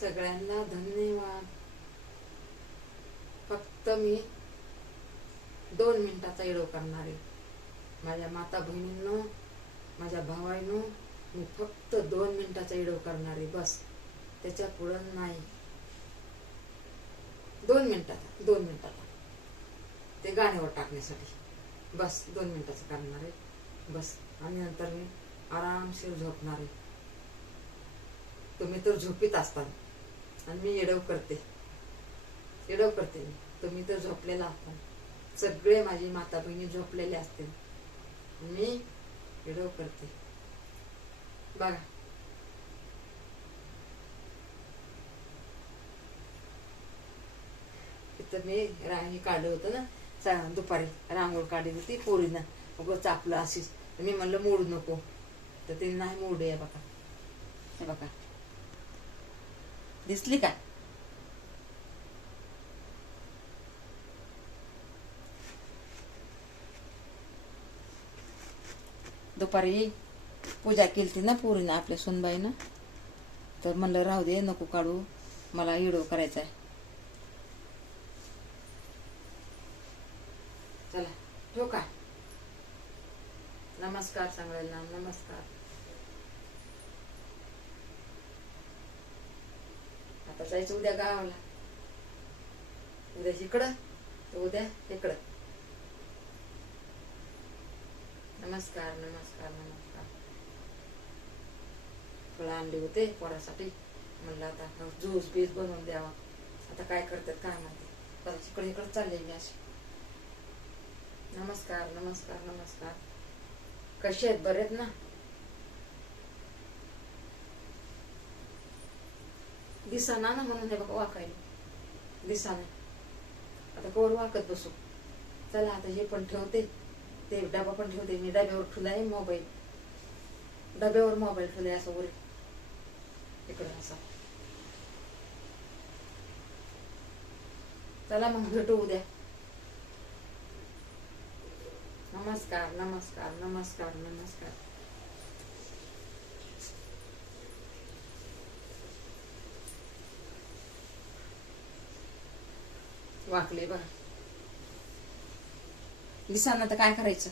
सगळ्यांना धन्यवाद. फक्त मी 2 मिनिटाचा व्हिडिओ करणार आहे. माझ्या माता बहिणींनो, माझ्या भावांनो, मी फक्त 2 मिनिटाचा व्हिडिओ करणार आहे, बस. त्याच्या पुढं नाही. 2 मिनिटाचा ते गाण्यावर टाकण्यासाठी बस 2 मिनिटाचं करणार आहे, बस. आणि नंतर मी आरामशीर झोपणार आहे. तुम्ही तर झोपीत असतात आणि मी येडव करते मी. तुम्ही तर झोपलेला असतात. सगळे माझी माता बहिणी झोपलेले असतील, मी येडव करते. बघा, इथं मी रांगी काढलं होतं ना, दुपारी रांगोळ काढली होती पोरीनं. उगं चापलं अशीच. मी म्हणलं मोडू नको, तर ते नाही मोडू. आहे बघा, हे बघा, दिसली का? दुपारी पूजा केली ना पोरीनं, आपल्या सुनबाईनं. तर म्हणलं राहू दे, नको काढू, मला व्हिडिओ करायचा आहे. चला, ठेवू का? नमस्कार सगळ्यांना, नमस्कार. आता जायचं उद्या गावाला. उद्या इकडं तर उद्या इकडं. नमस्कार नमस्कार नमस्कार. फळं आणली होते पोरासाठी, म्हणलं आता ज्यूस बीस बनवून द्यावा. आता काय करतात काय माहिती. तर इकडे इकडे चालले मी अशी. नमस्कार नमस्कार नमस्कार. कसे आहेत? बरे आहेत ना? दिसाना ना म्हणून हे बघा वाकायला दिसाना. आता कोर वाकत बसू. चला आता हे पण ठेवते, ते डबा पण ठेवते. मी डब्यावर ठेवलाय मोबाईल, डब्यावर मोबाईल ठेवलाय असं वर इकडे असा. चला मग भेटू उद्या. नमस्कार नमस्कार नमस्कार नमस्कार. वाकले बघा, दिसाना तर काय करायचं.